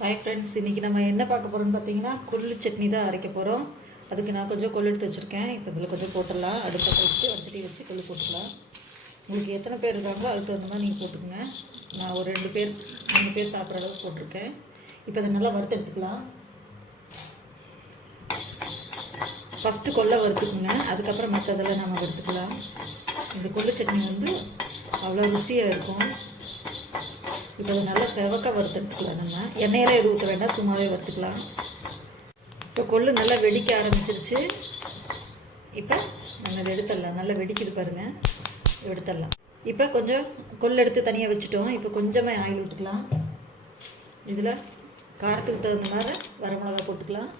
Hi friends, இன்றைக்கி நம்ம என்ன பார்க்க போகிறோம்னு பார்த்தீங்கன்னா கொள்ளு சட்னி தான் அரைக்க போகிறோம். அதுக்கு நான் கொஞ்சம் கொள்ளு எடுத்து வச்சுருக்கேன். இப்போ இதில் கொஞ்சம் போட்டுடலாம். அடுப்பை வச்சு வச்சுட்டி வச்சு கொள்ளு போட்டுக்கலாம். உங்களுக்கு எத்தனை பேர் இருக்காங்களோ அதுக்கு தகுந்த மாதிரி நீங்கள் போட்டுக்கோங்க. நான் ஒரு 2 பேர் 3 பேர் சாப்பிட்ற அளவுக்கு போட்டிருக்கேன். இப்போ அதை நல்லா வறுத்து எடுத்துக்கலாம். ஃபஸ்ட்டு கொள்ளை வறுத்துக்குங்க, அதுக்கப்புறம் மற்றதெல்லாம் நம்ம வறுத்துக்கலாம். இந்த கொள்ளு சட்னி வந்து அவ்வளோ ருசியாக இருக்கும். இப்போ அதை நல்லா செவக்க வறுத்துக்கலாம். நம்ம எண்ணெயெல்லாம் எதுவும் ஊற்ற வேண்டாம், சும்மாவே வறுத்துக்கலாம். இப்போ கொள்ளு நல்லா வெடிக்க ஆரம்பிச்சிருச்சு. இப்போ நம்ம இதை எடுத்துடலாம். நல்லா வெடிக்குது பாருங்கள், எடுத்துடலாம். இப்போ கொஞ்சம் கொள்ளு எடுத்து தனியாக வச்சுட்டோம். இப்போ கொஞ்சமாக ஆயில் விட்டுக்கலாம். இதில் காரத்துக்கு தகுந்த மாதிரி வரமிளகா போட்டுக்கலாம்,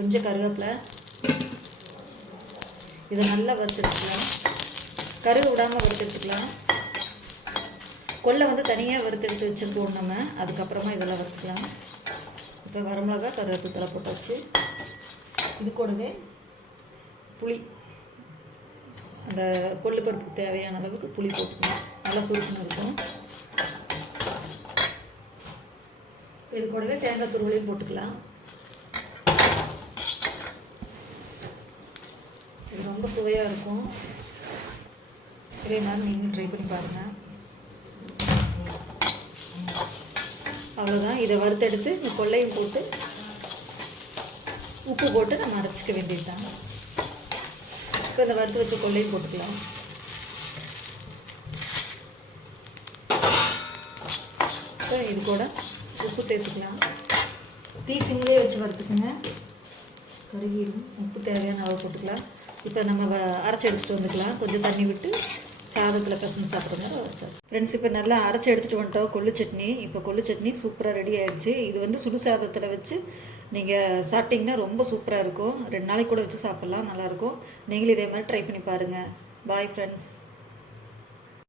கொஞ்சம் கருவேப்பிலை. இதை நல்லா வறுத்துக்கலாம். கருகு விடாமல் வறுத்துக்கலாம். கொள்ளை வந்து தனியாக வறுத்தெடுத்து வச்சுருக்கோம் நம்ம. அதுக்கப்புறமா இதெல்லாம் வறுத்துக்கலாம். இப்போ வரமிளகா கருவேப்பிலை போட்டாச்சு. இது கூடவே புளி, அந்த கொள்ளு பருப்புக்கு தேவையான அளவுக்கு புளி போட்டுக்கணும். நல்லா சுருக்கணும் இருக்கும். இது கூடவே தேங்காய் துருவலையும் போட்டுக்கலாம். இது ரொம்ப சுவையாக இருக்கும். இதே மாதிரி நீங்களும் ட்ரை பண்ணி பாருங்கள். அவ்வளோதான். இதை வறுத்தெடுத்து இந்த கொள்ளையும் போட்டு உப்பு போட்டு நம்ம அரைச்சிக்க வேண்டியது தான். இப்போ இந்த வறுத்து வச்ச கொள்ளையும் போட்டுக்கலாம். இப்போ இது கூட உப்பு சேர்த்துக்கலாம். தீ சிம்லேயே வச்சு வறுத்துக்குங்க, கருகிரும். உப்பு தேவையான அளவு போட்டுக்கலாம். இப்போ நம்ம அரைச்சி எடுத்துகிட்டு வந்துக்கலாம். கொஞ்சம் தண்ணி விட்டு சாதத்தில் பசங்க சாப்பிட்ற மாதிரி. ஃப்ரெண்ட்ஸ், இப்போ நல்லா அரைச்சி எடுத்துகிட்டு வந்துட்டோம் கொள்ளு சட்னி. இப்போ கொள்ளு சட்னி சூப்பராக ரெடி ஆகிடுச்சு. இது வந்து சுடு சாதத்தில் வச்சு நீங்கள் சாப்பிட்டிங்கன்னா ரொம்ப சூப்பராக இருக்கும். 2 நாளைக்கு கூட வச்சு சாப்பிட்லாம், நல்லாயிருக்கும். நீங்களும் இதே மாதிரி ட்ரை பண்ணி பாருங்கள். Bye friends.